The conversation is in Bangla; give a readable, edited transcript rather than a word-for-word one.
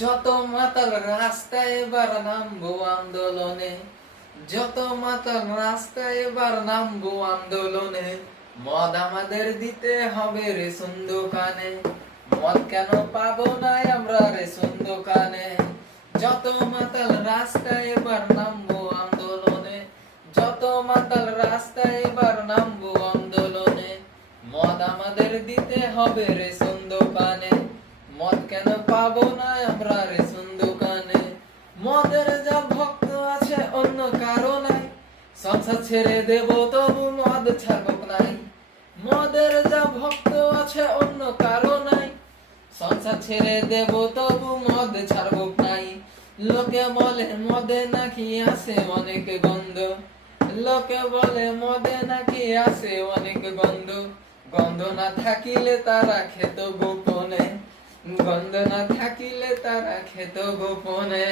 যত মাতাল রাস্তায় এবার নামবো আন্দোলনে, যত মাতাল রাস্তায় এবার নামবো আন্দোলনে। মদ আমাদের দিতে হবে রেশন দোকানে, মদ কেন পাবো না আমরা রেশন দোকানে। যত মাতাল রাস্তায় এবার নামবো আন্দোলনে, যত মাতাল রাস্তায় এবার নামবো আন্দোলনে। মদ আমাদের দিতে হবে রেশন দোকানে, মদ কেন পাবো না আমরা রেশন দোকানে। মদের যা ভক্ত আছে অন্য কারো নাই, সংসার ছেড়ে দেব তবু মদ ছাড়ব নাই। মদের যা ভক্ত আছে অন্য কারো নাই, সংসার ছেড়ে দেব তবু মদ ছাড়ব নাই। লোকে বলে মদে নাকি আসে অনেক গন্ধ, লোকে বলে মদে নাকি আসে অনেক গন্ধ। গন্ধ না থাকিলে তারা খেত গোপনে, গন্ধ না থাকিলে তারা খেত গোপনে।